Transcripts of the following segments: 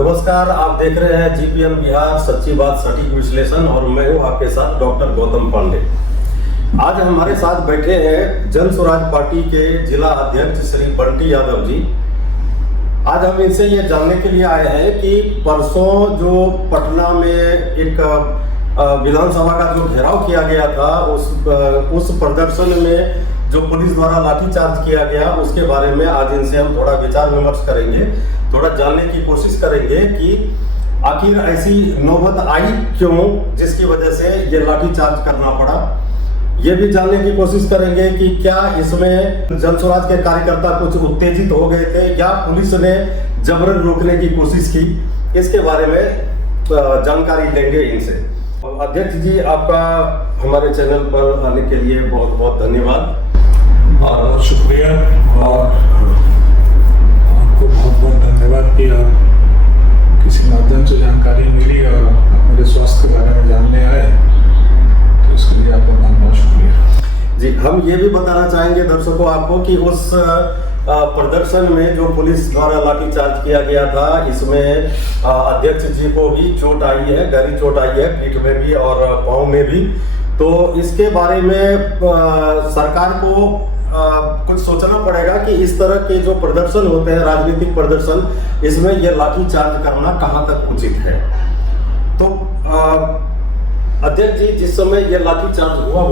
नमस्कार, आप देख रहे हैं जीपीएन बिहार सच्ची बात सटीक विश्लेषण और मैं हूं आपके साथ डॉक्टर गौतम पांडे। आज हमारे साथ बैठे हैं जन स्वराज पार्टी के जिला अध्यक्ष श्री बंटी यादव जी। आज हम इनसे ये जानने के लिए आए हैं कि परसों जो पटना में एक विधानसभा का जो घेराव किया गया था उस प्रदर्शन में जो पुलिस द्वारा लाठीचार्ज किया गया उसके बारे में आज इनसे हम थोड़ा विचार विमर्श करेंगे, थोड़ा जानने की कोशिश करेंगे कि आखिर ऐसी नौबत आई क्यों जिसकी वजह से ये लाठीचार्ज करना पड़ा। ये भी जानने की कोशिश करेंगे कि क्या इसमें जन स्वराज के कार्यकर्ता कुछ उत्तेजित हो गए थे या पुलिस ने जबरन रोकने की कोशिश की, इसके बारे में जानकारी लेंगे इनसे। अध्यक्ष जी, आपका हमारे चैनल पर आने के लिए बहुत बहुत धन्यवाद और बहुत शुक्रिया और आपको बहुत बहुत धन्यवाद कि आप किसी माध्यम से जानकारी मिली और मेरे स्वास्थ्य के बारे में जानने आए, तो इसके लिए आपको बहुत बहुत शुक्रिया जी। हम ये भी बताना चाहेंगे दर्शकों आपको कि उस प्रदर्शन में जो पुलिस द्वारा लाठीचार्ज किया गया था इसमें अध्यक्ष जी को भी चोट आई है, गहरी चोट आई है पीठ में भी और पाँव में भी। तो इसके बारे में सरकार को कुछ सोचना पड़ेगा कि इस तरह के जो प्रदर्शन होते हैं, राजनीतिक प्रदर्शन, इसमें यह लाठीचार्ज करना कहां तक उचित है। तो अध्यक्ष जी, जिस समय यह लाठीचार्ज हुआ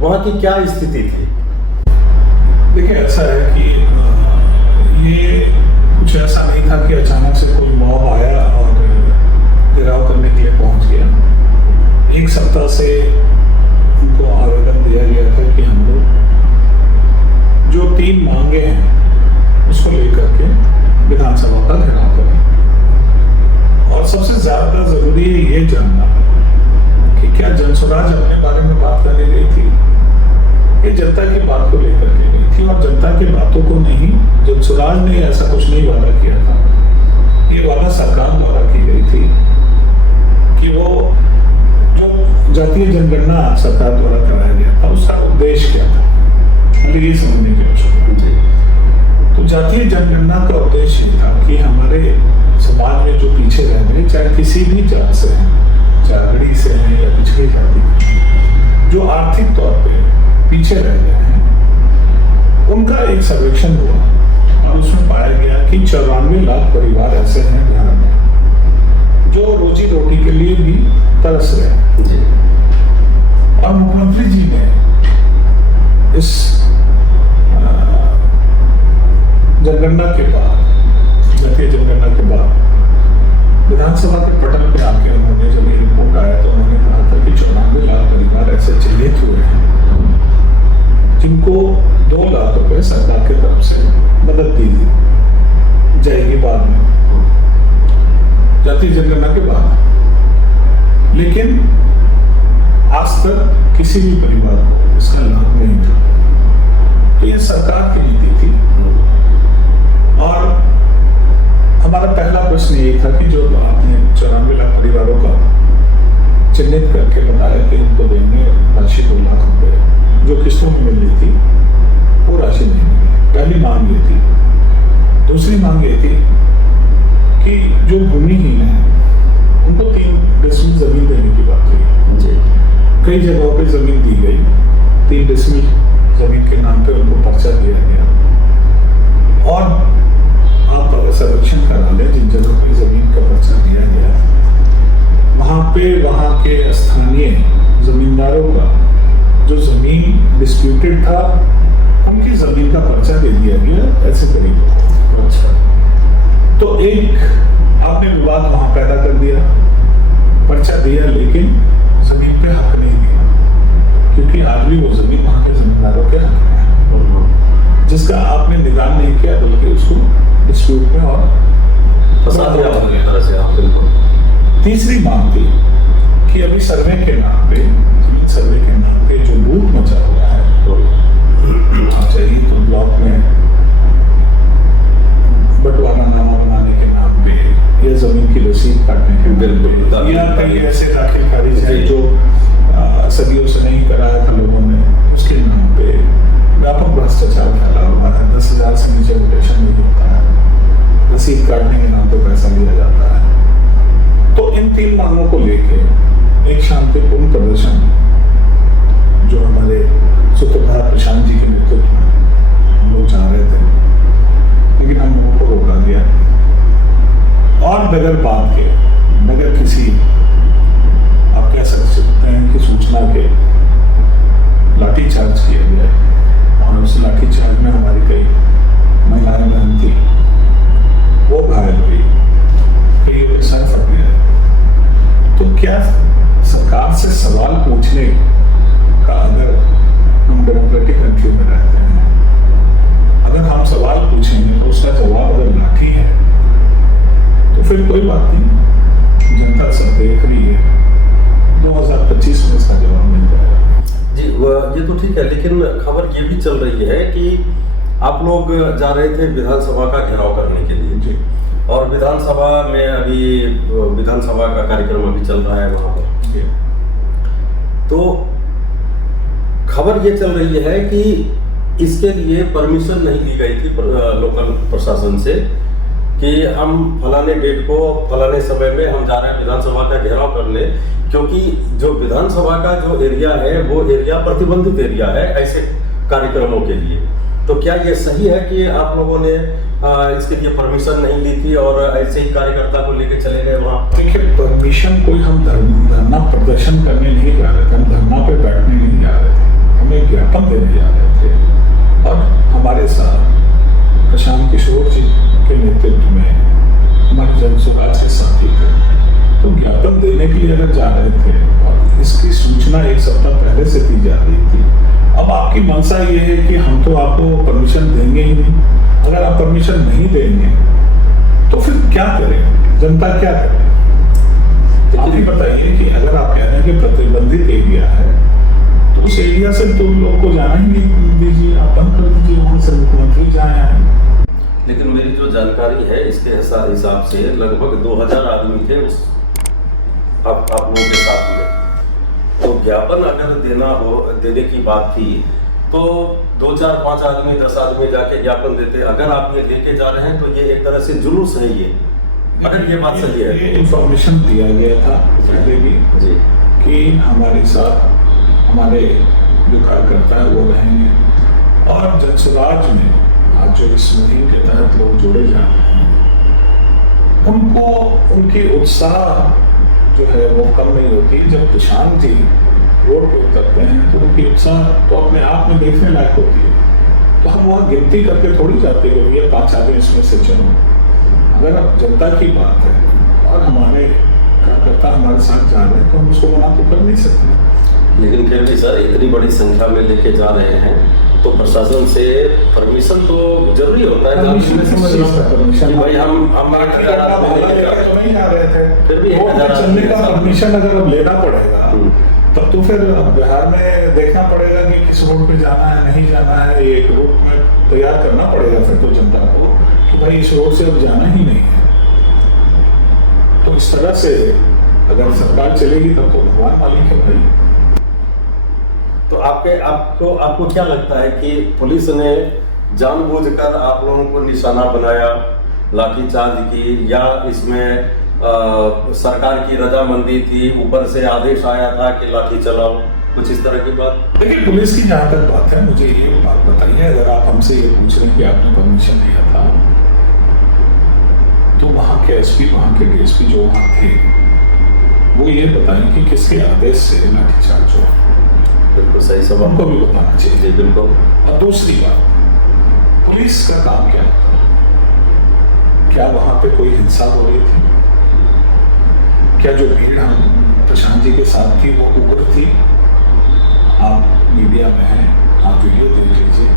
वहां की क्या स्थिति थी? देखिए, ऐसा है कि ये कुछ ऐसा नहीं था कि अचानक से कोई मॉब आया और घेराव करने के लिए पहुंच गया। एक सप्ताह से उनको आवेदन दिया गया था कि हम लोग जो 3 मांगे हैं उसको लेकर के विधानसभा का घेराव करें। और सबसे ज्यादा जरूरी है ये जानना कि क्या जन स्वराज अपने बारे में बात करने गई थी, ये जनता की बात को लेकर के गई थी और जनता की बातों को नहीं। जन स्वराज ने ऐसा कुछ नहीं वादा किया था, ये वादा सरकार द्वारा की गई थी कि वो जो जातीय जनगणना सरकार द्वारा कराया गया था उसका उद्देश्य क्या था, ये समझने की आवश्यकता है। तो जातीय जनगणना का उद्देश्य ये था कि हमारे समाज में जो पीछे रह गए, चाहे किसी भी जात से हैं, चाहे अगड़ी से हैं या पिछड़ी जाति, जो आर्थिक तौर पे पीछे रह गए हैं, उनका एक सर्वेक्षण हुआ और उसमें पाया गया कि 94 लाख परिवार ऐसे हैं बिहार में जो रोजी रोटी के लिए भी तरस रहे हैं। और मुख्यमंत्री जी ने इस जनगणना के बाद, जातीय जनगणना के बाद विधानसभा के पटल पे आके उन्होंने जब ये रिपोर्ट आया तो उन्होंने कहा था कि 94 लाख परिवार ऐसे चिन्हित हुए हैं जिनको 2 लाख रुपए सरकार की तरफ से मदद दी जाएगी बाद में, जातीय जनगणना के बाद। लेकिन आज तक किसी भी परिवार को इसका लाभ नहीं मिला। तो ये सरकार की नीति थी और हमारा पहला प्रश्न ये था कि जो आपने 94 लाख परिवारों का चिन्हित करके बताया कि इनको देंगे राशि 2 लाख रुपए जो किस्तों में मिल रही थी, वो राशि नहीं मिली। पहली मांग ये थी। दूसरी मांग ये थी कि जो भूमिहीन है उनको 3 डिसमिल जमीन देने की बात हुई। कई जगहों पे जमीन दी गई, 3 डिसमिल जमीन के नाम पे उनको पर्चा दिया गया। और आप अगर सर्वेक्षण करा लें जिन जगहों पे जमीन का पर्चा दिया गया, वहाँ के स्थानीय जमींदारों का जो जमीन डिस्प्यूटेड था, उनकी जमीन का पर्चा दे दिया गया ऐसे करीब। अच्छा, तो एक आपने विवाद वहां पैदा कर दिया, पर्चा दिया लेकिन जमीन पे हक नहीं दिया, क्योंकि आज भी वो जमीन वहां के जमींदारों के हक में है, जिसका आपने निदान नहीं किया बल्कि उसको डिस्प्यूट में और फंसा दिया तरह से। आप बिल्कुल। तीसरी मांग थी कि अभी सर्वे के नाम पे, सर्वे के नाम पे जो लूट मचा हुआ है, तो चाहिए तो ब्लॉक में बंटवारा नामा बनाने के नाम पे या जमीन की रसीद काटने के बिल्कुल, या कई ऐसे दाखिल खारिज है जो सदियों से नहीं कराया था लोगों ने, उसके नाम पे व्यापक भ्रष्टाचार फैला हुआ है। 10,000 से नीचे वोटेशन नहीं होता है, रसीद काटने के नाम पे पैसा लिया जाता है। तो इन 3 मांगों को लेके एक शांतिपूर्ण प्रदर्शन जो हमारे सूत्रधार प्रशांत जी के नेतृत्व में हम लोग चाह रहे थे, लेकिन हम लोगों को रोका गया और बगैर बात के, बगैर किसी आप कह सकते हैं कि सूचना के लाठीचार्ज किया गया और उस लाठीचार्ज में हमारी कई महिलाएं बहन थी, वो घायल हुई, कई लोग सर फट गए। तो क्या सरकार से सवाल पूछने का, अगर हम डेमोक्रेटिक कंट्री में रहते हैं, अगर हम सवाल पूछेंगे तो उसका जवाब अगर लाठी है तो फिर कोई बात नहीं, जनता सब देख रही है, 2025 में इसका जवाब मिल जाएगा। जी ये तो ठीक है, लेकिन खबर ये भी चल रही है कि आप लोग जा रहे थे विधानसभा का घेराव करने के लिए जी, और विधानसभा में अभी विधानसभा का कार्यक्रम अभी चल रहा है वहाँ पर। जी। तो खबर ये चल रही है कि इसके लिए परमिशन नहीं दी गई थी लोकल प्रशासन से कि हम फलाने डेट को फलाने समय में हम जा रहे हैं विधानसभा का घेराव करने, क्योंकि जो विधानसभा का जो एरिया है वो एरिया प्रतिबंधित एरिया है ऐसे कार्यक्रमों के लिए। तो क्या ये सही है कि आप लोगों ने इसके लिए परमिशन नहीं ली थी और ऐसे ही कार्यकर्ता को लेके चले गए वहाँ? देखिए, परमिशन कोई हम धरना प्रदर्शन करने नहीं जा रहे थे, हम धरना पे बैठने नहीं जा रहे थे, हमें ज्ञापन देने जा रहे थे। और हमारे साथ प्रशांत किशोर जी के नेतृत्व में हमारे जनसुराज के साथी थे, तो ज्ञापन देने के लिए अगर जा रहे थे और इसकी सूचना 1 सप्ताह पहले से दी जा रही थी। अब आपकी मंशा ये है कि हम तो आपको परमिशन देंगे ही नहीं, अगर आप परमिशन नहीं देंगे तो फिर क्या करें, जनता क्या करे? आप ही बताइए कि अगर आप कह रहे हैं कि प्रतिबंधित एरिया है तो उस एरिया से तो लोग को जाना ही नहीं दीजिए, आप बंद कर दीजिए, वहां से मुख्यमंत्री जाए आए। लेकिन मेरी जो जानकारी है इसके हिसाब से लगभग 2000 आदमी थे उस आप लोगों के साथ में। तो ज्ञापन अगर देने की बात थी तो 2, 4, 5 आदमी 10 आदमी जाके ज्ञापन देते। अगर आप ये लेके जा रहे हैं तो ये एक तरह से जुलूस है ये, अगर ये बात सही है। ये इंफॉर्मेशन दिया गया था पहले भी जी कि हमारे साथ हमारे जो कार्यकर्ता है वो रहेंगे और जनसुराज में आज जो इस मुहिम के तहत लोग जोड़े जा रहे हैं उनको उनकी उत्साह जो है वो कम नहीं होती। जब प्रशांत जी रोड पे उतरते हैं तो उनकी उत्साह तो अपने आप में देखने लायक होती है। तो हम वहाँ गिनती करके थोड़ी जाते कि भैया 5 आदमी इसमें से चलो। अगर अब जनता की बात है और हमारे कार्यकर्ता हमारे साथ जा रहे हैं तो हम उसको मना तो कर नहीं सकते। लेकिन फिर भी सर इतनी बड़ी संख्या में लेके जा रहे हैं तो प्रशासन से परमिशन तो जरूरी होता है। परमिशन भाई हम नहीं आ रहे थे, फिर भी चलने का परमिशन अगर अब लेना पड़ेगा तब तो फिर बिहार में देखना पड़ेगा कि किस रोड पे जाना है नहीं जाना है, एक रूट में तैयार करना पड़ेगा फिर तो जनता को कि भाई इस रोड से अब जाना ही नहीं है। तो इस तरह से अगर सरकार चलेगी तब तो भगवान मालिक है भाई। तो आपको क्या लगता है कि पुलिस ने जानबूझकर आप लोगों को निशाना बनाया, लाठीचार्ज की, या इसमें सरकार की रजामंदी थी, ऊपर से आदेश आया था कि लाठी चलाओ, कुछ इस तरह की बात? देखिए, पुलिस की जहाँ तक बात है मुझे ये बात बताइए, अगर आप हमसे ये पूछ रहे हैं कि आपने परमिशन दिया था तो वहाँ के एसपी, वहाँ के डीएसपी जो वहाँ थे वो ये बताएं कि किसके आदेश से लाठीचार्ज हुआ। बिल्कुल सही सवाल, हमको भी बताना चाहिए। जी बिल्कुल। और दूसरी बात, पुलिस का काम क्या होता है? क्या वहाँ पे कोई हिंसा हो रही थी? क्या जो भीड़ हम प्रशांत जी के साथ थी वो उग्र थी? आप मीडिया में हैं, आप वीडियो देख लीजिए।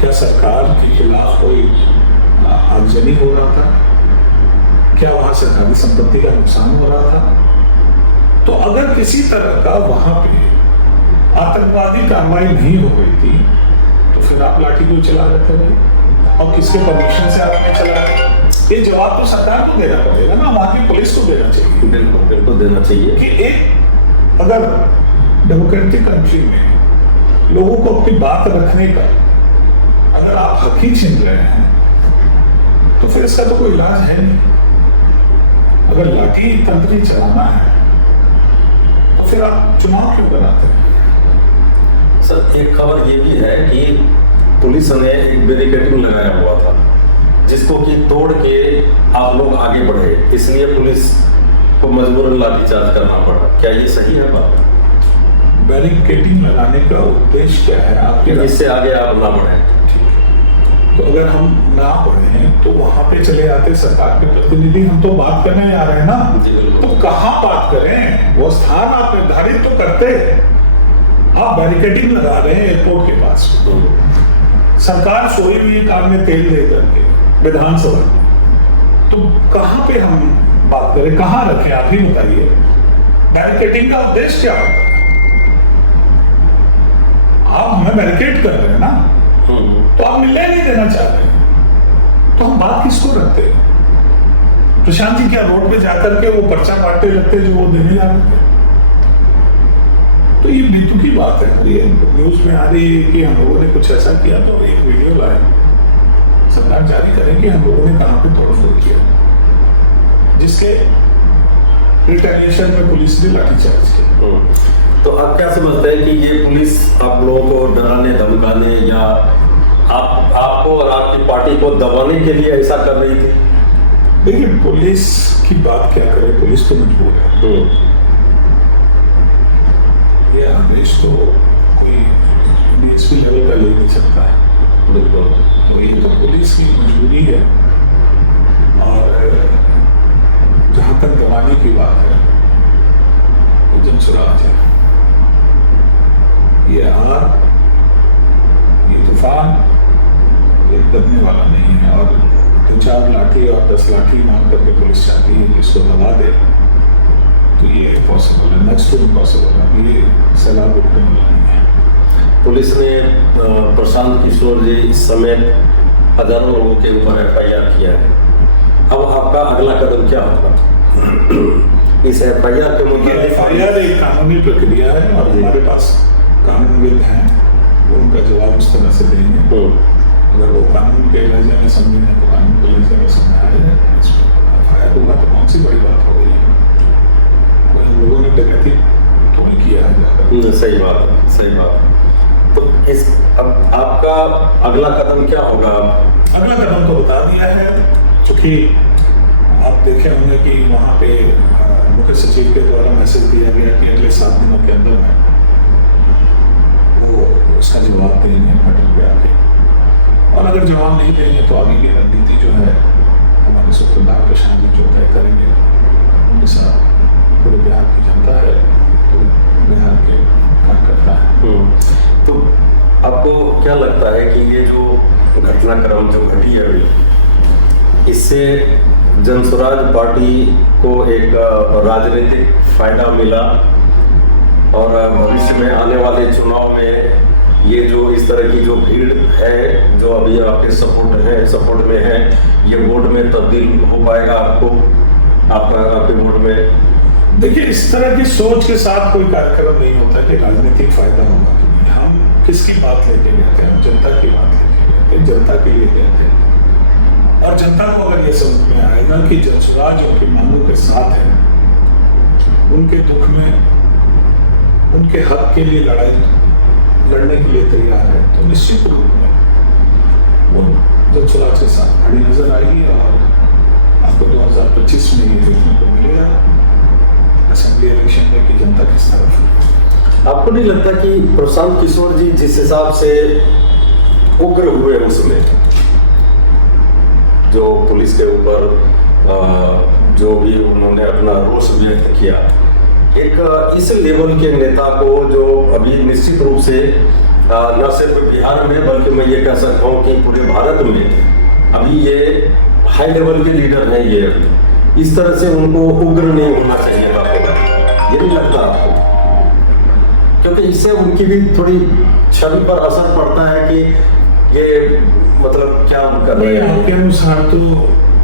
क्या सरकार के खिलाफ कोई आगजनी हो रहा था? क्या वहाँ सरकारी संपत्ति का नुकसान हो रहा था? तो अगर किसी तरह का वहाँ पे आतंकवादी कार्रवाई नहीं हो गई थी तो फिर आप लाठी क्यों चला रहे थे भाई? और किसके परमिशन से आपने चला? ये जवाब तो सरकार को देना पड़ेगा ना, वहाँ की पुलिस को देना चाहिए। बिल्कुल बिल्कुल देना चाहिए कि एक अगर डेमोक्रेटिक कंट्री में लोगों को अपनी बात रखने का अगर आप हक ही छीन रहे हैं तो फिर इसका तो कोई इलाज है नहीं। अगर लाठी तंत्र ही चलाना है तो फिर आप चुनाव क्यों कराते हैं? सर एक खबर ये भी है कि पुलिस ने एक बैरिकेडिंग लगाया हुआ था जिसको कि तोड़ के आप लोग आगे बढ़े, इसलिए पुलिस को मजबूरन लाठीचार्ज करना पड़ा। क्या ये सही है बात? बैरिकेडिंग लगाने का उद्देश्य क्या है आपके? इससे आगे आप ना बढ़े। तो अगर हम ना बढ़े तो वहां पे चले आते सरकार के प्रतिनिधि, हम तो बात करने आ रहे हैं ना। तो कहाँ बात करें? वो स्थान आप निर्धारित तो करते, आप बैरिकेडिंग लगा रहे हैं एयरपोर्ट के पास। सरकार सोई हुई कार में तेल दे करके विधानसभा, तो कहाँ पे हम बात करें, कहाँ रखें? आप ही बताइए। बैरिकेडिंग का उद्देश्य क्या होता है? आप हमें बैरिकेड कर रहे हैं ना, तो आप मिलने नहीं देना चाह रहे हैं, तो हम बात किसको रखते हैं? प्रशांत जी क्या रोड पे जाकर के वो पर्चा बांटने लगते जो वो देने जा रहे थे? तो ये बेतुकी बात है। ये न्यूज में आ रही है कि हम लोगों ने कुछ ऐसा किया, तो एक वीडियो लाए, सरकार जारी करे कि हम लोगों ने कहां पे तोड़फोड़ किया, जिसके रिटेलिएशन में पुलिस ने लाठीचार्ज किया। तो आप क्या समझते हैं कि ये पुलिस आप लोगों को डराने धमकाने या आपको और आपकी पार्टी को दबाने के लिए ऐसा कर रही थी? देखिए, पुलिस की बात क्या करे, पुलिस तो मजबूर है। ये आदेश तो कोई डीएसपी लेवल का ले नहीं सकता है। बिल्कुल। तो ये तो पुलिस की मजबूरी है। और जहां तक दबाने की बात है, वो जनसुराज है। ये आग, ये तूफान, ये दबने वाला नहीं है। और 2-4 लाठी और 10 लाठी मार करके पुलिस चाहती है कि इसको दबा दे, तो ये पॉसिबल है, नेक्स्ट टू इम्पॉसिबल है। ये सलाह रुकने वाला नहीं है। पुलिस ने प्रशांत किशोर जी समेत हजारों लोगों के ऊपर FIR किया है। अब आपका अगला कदम क्या होगा? इस FIR के मुताबिक FIR एक कानूनी प्रक्रिया है और हमारे पास कानूनविद हैं, वो उनका जवाब उस तरह से देंगे। अगर वो कानून के लहजे में समझेंगे तो कानून के लहजे में समझाएंगे। FIR होगा तो कौन सी बड़ी बात हो गई है? लोगों ने डकैती तो नहीं किया है। सही बात है, सही बात है। तो इस अब आपका अगला कदम क्या होगा? अगला कदम तो बता दिया है, क्योंकि आप देखे होंगे कि वहाँ पे मुख्य सचिव के द्वारा मैसेज दिया गया कि अगले 7 दिनों के अंदर में वो उसका जवाब देंगे पटल पे आके। और अगर जवाब नहीं देंगे तो आगे की रणनीति जो है हमारे सूत्रधार प्रशांत जी जो तय करेंगे। उनके साथ पूरे बिहार की जनता है, तो बिहार के कार्यकर्ता है। तो आपको क्या लगता है कि ये जो घटनाक्रम जो घटी है अभी, इससे जनसुराज पार्टी को एक राजनीतिक फायदा मिला और भविष्य में आने वाले चुनाव में ये जो इस तरह की जो भीड़ है जो अभी आपके सपोर्ट में है, ये वोट में तब्दील हो पाएगा आपके वोट में? देखिए, इस तरह की सोच के साथ कोई कार्यक्रम नहीं होता कि राजनीतिक फायदा होगा। हम किसकी बात लेके गए थे? हम जनता की बात लेके गए थे, जनता के लिए गए थे। और जनता को अगर ये समझ में आएगा कि जनसुराज उनकी मांगों के साथ है, उनके दुख में, उनके हक के लिए लड़ने के लिए तैयार है, तो निश्चित रूप में वो जनसुराज के साथ खड़ी नजर आएगी। और आपको 2025 में ये देखने को मिलेगा असेंबली इलेक्शन में कि जनता किस तरफ है। आपको नहीं लगता कि प्रशांत किशोर जी जिस हिसाब से उग्र हुए उसमें, जो पुलिस के ऊपर जो भी उन्होंने अपना रोष व्यक्त किया, एक इस लेवल के नेता को जो अभी निश्चित रूप से न सिर्फ बिहार में बल्कि मैं ये कह सकता हूँ कि पूरे भारत में अभी ये हाई लेवल के लीडर हैं, ये अभी इस तरह से उनको उग्र नहीं होना चाहिए था। ये नहीं लगता आपको? क्योंकि इससे उनकी भी थोड़ी छवि पर असर पड़ता है कि ये मतलब क्या कर रहे हैं। आपके अनुसार तो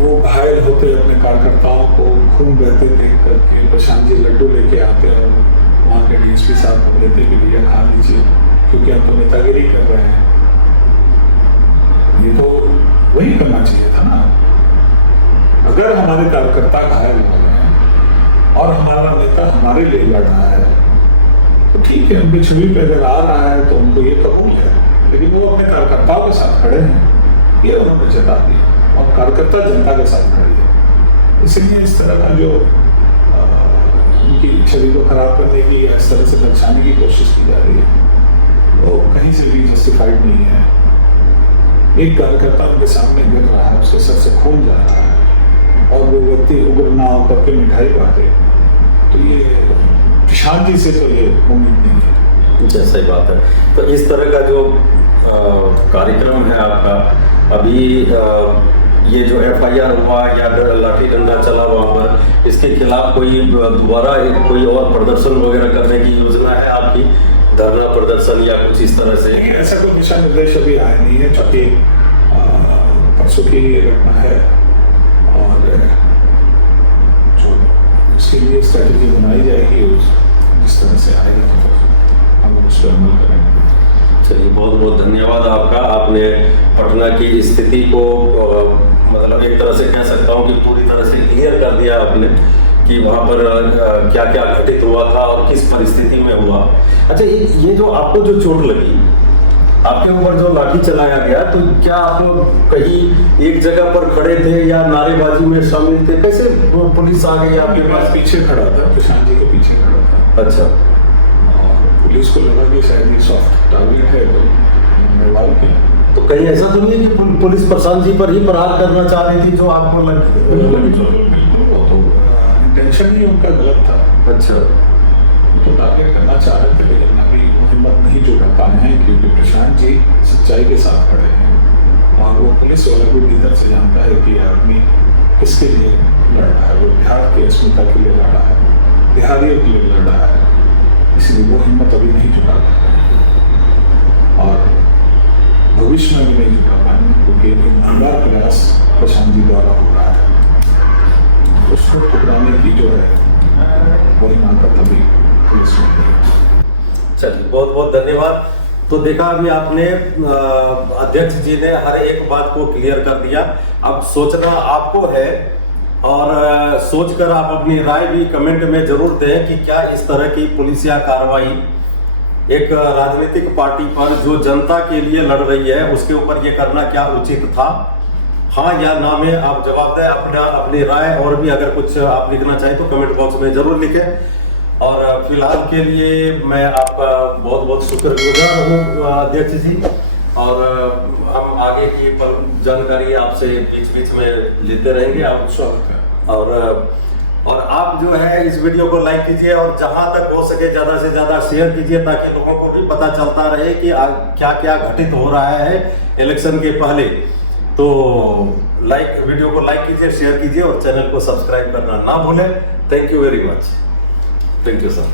वो घायल होते अपने कार्यकर्ताओं को खून बहते देख करके प्रशांत जी लड्डू लेके आते हैं, वहाँ के डीएसपी साहब बोलते कि भैया खा लीजिए क्योंकि हम तो नेतागिरी कर रहे हैं। ये तो वही करना चाहिए था ना। अगर हमारे कार्यकर्ता घायल हो रहे हैं और हमारा नेता हमारे लिए लड़ रहा है तो ठीक है, उनकी छवि पे अगर आ रहा है तो उनको ये कबूल है, लेकिन वो अपने कार्यकर्ताओं के साथ खड़े हैं, ये उन्होंने जता दिया और कार्यकर्ता जनता के साथ खड़े हैं। इसलिए इस तरह का जो उनकी छवि को खराब करने की या इस तरह से दर्शाने की कोशिश की जा रही है वो कहीं से भी जस्टिफाइड नहीं है। एक कार्यकर्ता उनके सामने गिर रहा है, उसके सर से खून जा रहा है और वो व्यक्ति उग्र ना होकर के मिठाई बांटे, तो ये शांति से तो ये उम्मीद नहीं है। जैसे बात है, तो इस तरह का जो कार्यक्रम है आपका, अभी ये जो FIR हुआ या लाठी डंडा चला वहाँ पर, इसके खिलाफ कोई दोबारा कोई और प्रदर्शन वगैरह करने की योजना है आपकी, धरना प्रदर्शन या कुछ इस तरह से? ऐसा कोई दिशा निर्देश अभी आया नहीं है, क्योंकि परसों की ये घटना है और जो इसके लिए स्ट्रेटेजी बनाई जाएगी जिस तरह से आएगी तो हम उस पर अमल करेंगे। चलिए, बहुत बहुत धन्यवाद आपका। आपने पटना की स्थिति को मतलब एक तरह से कह सकता हूँ कि पूरी तरह से क्लियर कर दिया आपने कि वहाँ पर क्या क्या घटित हुआ था और किस परिस्थिति में हुआ। अच्छा, ये जो आपको जो चोट लगी, आपके ऊपर जो लाठी चलाया गया, तो क्या आप कहीं एक जगह पर खड़े थे या नारेबाजी में शामिल थे? कैसे पुलिस आ गई आपके पास? पीछे खड़ा था, प्रशांत जी के पीछे खड़ा था। अच्छा, पुलिस को लगा कि शायद ये सॉफ्ट टारगेट है तो कहीं ऐसा तो नहीं है कि पुलिस प्रशांत जी पर ही प्रहार करना चाह रही थी जो आपको बिल्कुल वो तो इंटेंशन ही उनका गलत था। अच्छा, तो टारगेट करना चाह रहे थे, लेकिन अभी हिम्मत नहीं जुटा पाए हैं क्योंकि प्रशांत जी सच्चाई के साथ खड़े हैं और वो पुलिस वाला भी भीतर से जानता है कि आदमी किसके लिए लड़ रहा है। वो बिहार की अस्मिता के लिए लड़ रहा है, बिहारियों के लिए लड़ रहा है, इसलिए वो हिम्मत अभी नहीं जुटा पाए और भविष्य में भी नहीं जुटा पाएंगे क्योंकि ईमानदार प्रयास प्रशांत जी द्वारा हो रहा है। उसको टुकराने की जो है वो हिम्मत अभी पुलिस में नहीं है। चलिए, बहुत बहुत धन्यवाद। तो देखा अभी आपने, अध्यक्ष जी ने हर एक बात को क्लियर कर दिया। अब सोचना आपको है और सोचकर आप अपनी राय भी कमेंट में जरूर दें कि क्या इस तरह की पुलिसिया कार्रवाई एक राजनीतिक पार्टी पर जो जनता के लिए लड़ रही है उसके ऊपर ये करना क्या उचित था? हाँ या ना में आप जवाब दें, अपनी राय। और भी अगर कुछ आप लिखना चाहें तो कमेंट बॉक्स में जरूर लिखें। और फिलहाल के लिए मैं आपका बहुत बहुत शुक्रगुजार हूँ अध्यक्ष जी, और हम आगे की जानकारी आपसे बीच बीच में लेते रहेंगे। आप स्वागत है। और आप जो है इस वीडियो को लाइक कीजिए और जहां तक हो सके ज्यादा से ज्यादा शेयर कीजिए ताकि लोगों को भी पता चलता रहे कि क्या क्या घटित हो रहा है इलेक्शन के पहले। तो वीडियो को लाइक कीजिए, शेयर कीजिए और चैनल को सब्सक्राइब करना ना भूलें। Thank you very much. Thank you sir.